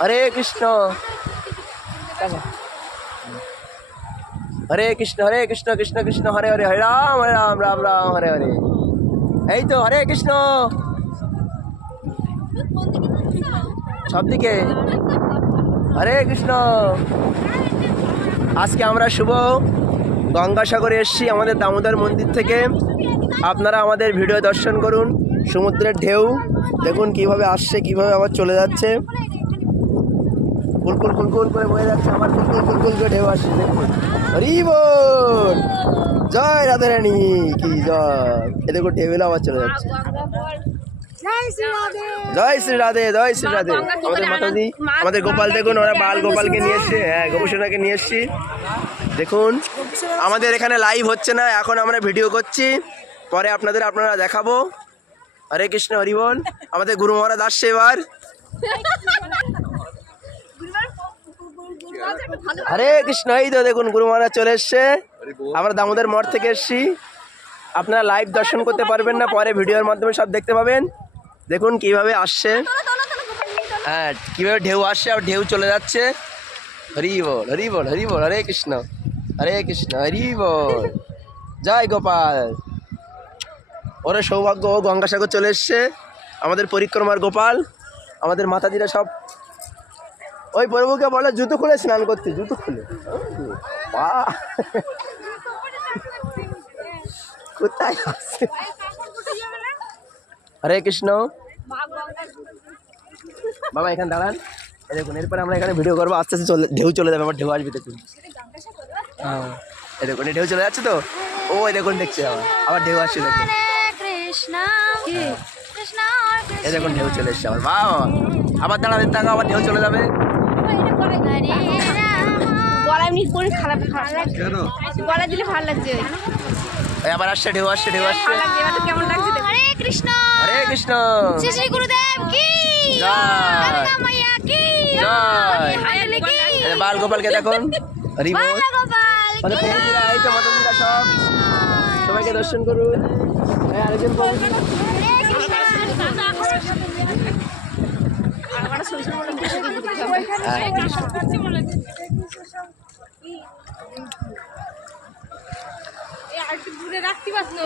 হরে কৃষ্ণ হরে কৃষ্ণ কৃষ্ণ কৃষ্ণ হরে হরে হরে রাম রাম রাম হরে হরে। এই তো হরে কৃষ্ণ সব দিকে হরে কৃষ্ণ। আজকে আমরা শুভ গঙ্গাসাগরে এসেছি আমাদের দামোদর মন্দির থেকে। আপনারা আমাদের ভিডিও দর্শন করুন। সমুদ্রের ঢেউ দেখুন কিভাবে আসছে, কিভাবে আবার চলে যাচ্ছে। কুলকুল কুলকুল করে বয়ে যাচ্ছে, আবার কুলকুল কুলকুল করে ঢেউ আসছে। দেখুন হরি বল, জয় রাধা রানী কি জয়। এ দেখুন ঢেউ এলো আবার চলে যাচ্ছে। জয় শ্রী রাধে জয় শ্রী রাধে। আমাদের মাতাজি আমাদের গোপাল দেখুন, ওরা বাল গোপালকে নিয়ে এসছে। হ্যাঁ, গোপীসোনাকে নিয়ে এসছি। দেখুন আমাদের এখানে লাইভ হচ্ছে না, এখন আমরা ভিডিও করছি, পরে আপনারা দেখাবো। হরে কৃষ্ণ হরি বল। আমাদের গুরু মহারাজ আসছে এবার। হরে কৃষ্ণ। এই তো দেখুন গুরু মহারাজ চলে এসছে। আমরা দামোদর মঠ থেকে এসছি। আপনারা লাইভ দর্শন করতে পারবেন না, পরে ভিডিওর মাধ্যমে সব দেখতে পাবেন। দেখুন কিভাবে আসছে, হ্যাঁ কিভাবে ঢেউ আসছে আর ঢেউ চলে যাচ্ছে। হরি বল হরি বল হরি বল। হরে কৃষ্ণ হরি বল। জয় গোপাল। ওরা সৌভাগ্য, ও গঙ্গাসাগর চলে এসছে। আমাদের পরিক্রমার গোপাল, আমাদের মাতাজিরা সব ওই প্রভুকে বলে জুতো খুলে স্নান করতে, জুতো খুলে। কোথায় আছে? হরে কৃষ্ণ। বাবা এখানে দাঁড়ান। এই দেখুন এরপরে আমরা এখানে ভিডিও করবো, আস্তে আস্তে ঢেউ চলে যাবে, আমার ঢেউ আসবে দেখুন। হ্যাঁ এই দেখুন ঢেউ চলে যাচ্ছে তো, ও এই দেখুন দেখছি আবার ঢেউ আসছে দেখুন। এই দেখুন ঢেউ চলে এসছে আবার। বাবা আবার দাঁড়াবেন, তাকে আবার ঢেউ চলে যাবে। আবার আসছে ঢেউ আসছে ঢেউ আসছে। কেমন লাগছে? হরে কৃষ্ণ হরে কৃষ্ণ। শ্রী শ্রী গুরুদেব কি জয় গঙ্গা মাইয়া কি জয়। কি বাল গোপালকে দেখুন। হরি বল। গোপাল মানে প্রভুজিরা, এই তো মাতাজিরা সব, সবাইকে দর্শন করুন। আরেকজন প্রভুজি। রাখতে পারছো